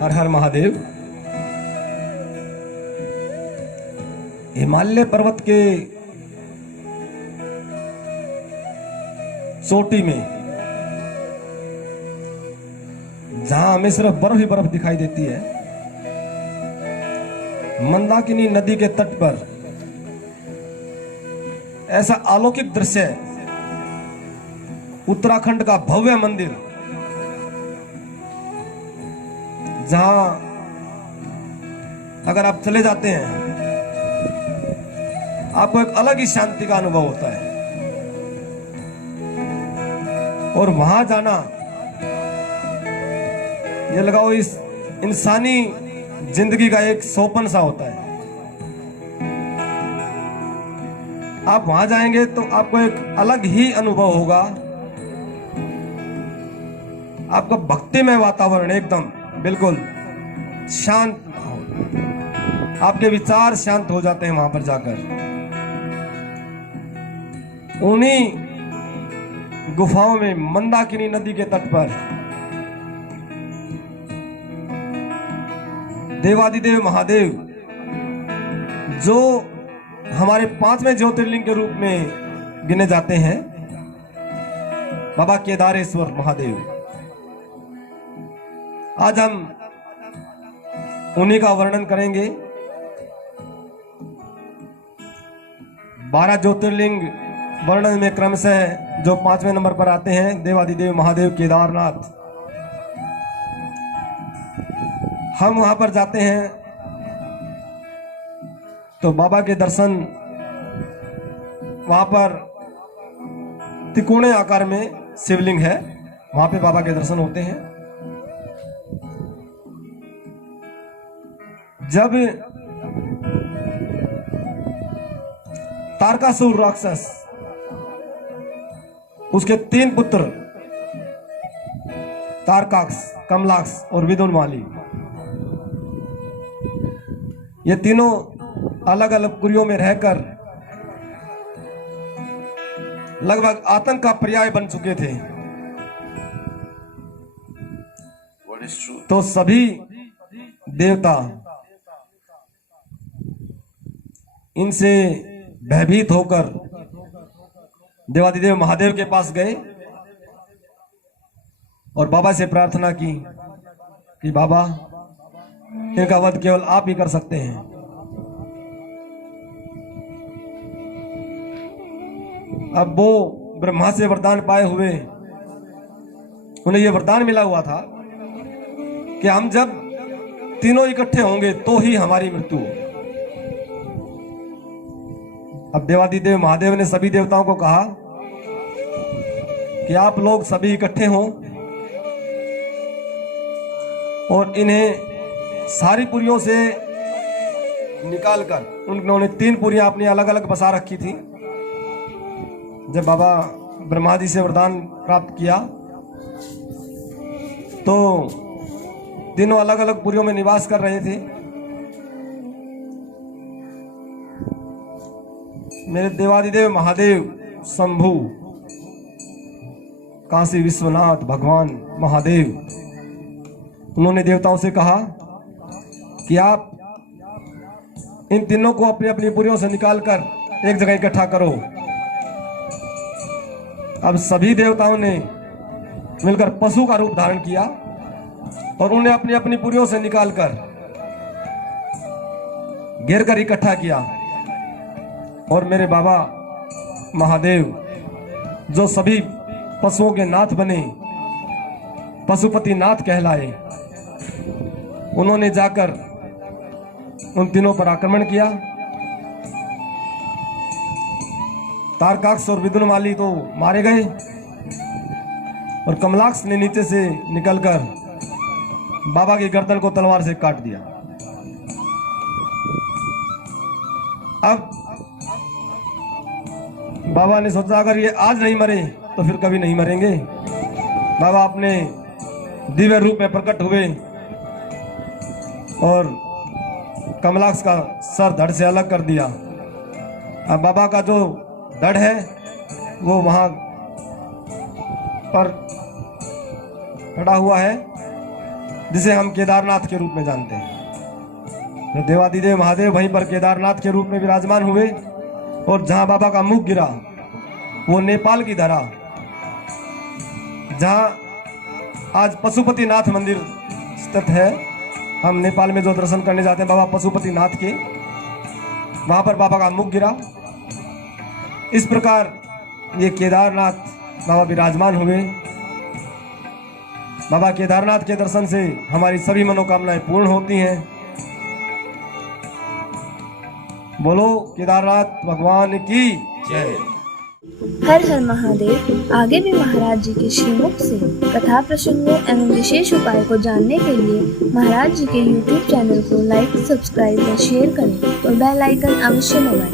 हर हर महादेव। हिमालय पर्वत के चोटी में जहां हमें सिर्फ बर्फ ही बर्फ दिखाई देती है, मंदाकिनी नदी के तट पर ऐसा अलौकिक दृश्य है। उत्तराखंड का भव्य मंदिर जहां अगर आप चले जाते हैं आपको एक अलग ही शांति का अनुभव होता है। और वहां जाना ये लगाओ इस इंसानी जिंदगी का एक सोपन सा होता है। आप वहां जाएंगे तो आपको एक अलग ही अनुभव होगा। आपका भक्तिमय वातावरण एकदम बिल्कुल शांत, आपके विचार शांत हो जाते हैं वहां पर जाकर। उन्हीं गुफाओं में मंदाकिनी नदी के तट पर देवादिदेव महादेव, जो हमारे 5वें ज्योतिर्लिंग के रूप में गिने जाते हैं, बाबा केदारेश्वर महादेव, आज हम उन्हीं का वर्णन करेंगे। 12 ज्योतिर्लिंग वर्णन में क्रमशः जो 5वें नंबर पर आते हैं देवादिदेव महादेव केदारनाथ। हम वहां पर जाते हैं तो बाबा के दर्शन, वहां पर त्रिकोणीय आकार में शिवलिंग है, वहां पे बाबा के दर्शन होते हैं। जब तारकासुर राक्षस, उसके 3 पुत्र तारकाक्ष, कमलाक्ष और विदुनमाली, ये तीनों अलग अलग पुरियों में रहकर लगभग आतंक का पर्याय बन चुके थे। तो सभी देवता इनसे भयभीत होकर देवादिदेव महादेव के पास गए और बाबा से प्रार्थना की कि बाबा, इनका वध केवल आप ही कर सकते हैं। अब वो ब्रह्मा से वरदान पाए हुए, उन्हें यह वरदान मिला हुआ था कि हम जब तीनों इकट्ठे होंगे तो ही हमारी मृत्यु हो। अब देवादिदेव महादेव ने सभी देवताओं को कहा कि आप लोग सभी इकट्ठे हों और इन्हें सारी पुरियों से निकालकर, उन्होंने 3 पुरियां अपनी अलग अलग बसा रखी थी। जब बाबा ब्रह्मा जी से वरदान प्राप्त किया तो तीनों अलग अलग पुरियों में निवास कर रहे थे। मेरे देवादिदेव महादेव शंभु, काशी विश्वनाथ भगवान महादेव, उन्होंने देवताओं से कहा कि आप इन तीनों को अपनी अपनी पुरियों से निकालकर एक जगह इकट्ठा करो। अब सभी देवताओं ने मिलकर पशु का रूप धारण किया और उन्हें अपनी अपनी पुरियों से निकालकर घेर कर इकट्ठा किया। और मेरे बाबा महादेव, जो सभी पशुओं के नाथ बने, पशुपति नाथ कहलाए, उन्होंने जाकर उन तीनों पर आक्रमण किया। तारकाक्ष और विदुनमाली तो मारे गए और कमलाक्ष ने नीचे से निकलकर बाबा की गर्दन को तलवार से काट दिया। अब बाबा ने सोचा अगर ये आज नहीं मरे तो फिर कभी नहीं मरेंगे। बाबा अपने दिव्य रूप में प्रकट हुए और कमलाक्ष का सर धड़ से अलग कर दिया। अब बाबा का जो धड़ है वो वहां पर खड़ा हुआ है, जिसे हम केदारनाथ के रूप में जानते हैं। तो देवादिदेव महादेव वहीं पर केदारनाथ के रूप में विराजमान हुए और जहां बाबा का मुख गिरा वो नेपाल की धरा, जहां आज पशुपतिनाथ मंदिर स्थित है। हम नेपाल में जो दर्शन करने जाते हैं बाबा पशुपतिनाथ के, वहां पर बाबा का मुख गिरा। इस प्रकार ये केदारनाथ बाबा विराजमान हुए। बाबा केदारनाथ के दर्शन से हमारी सभी मनोकामनाएं पूर्ण होती हैं। बोलो केदारनाथ भगवान की जय। हर हर महादेव। आगे भी महाराज जी के श्रीमुख से कथा प्रसंगों एवं विशेष उपाय को जानने के लिए महाराज जी के YouTube चैनल को लाइक, सब्सक्राइब व शेयर करें और बेल आइकन अवश्य दबाएं।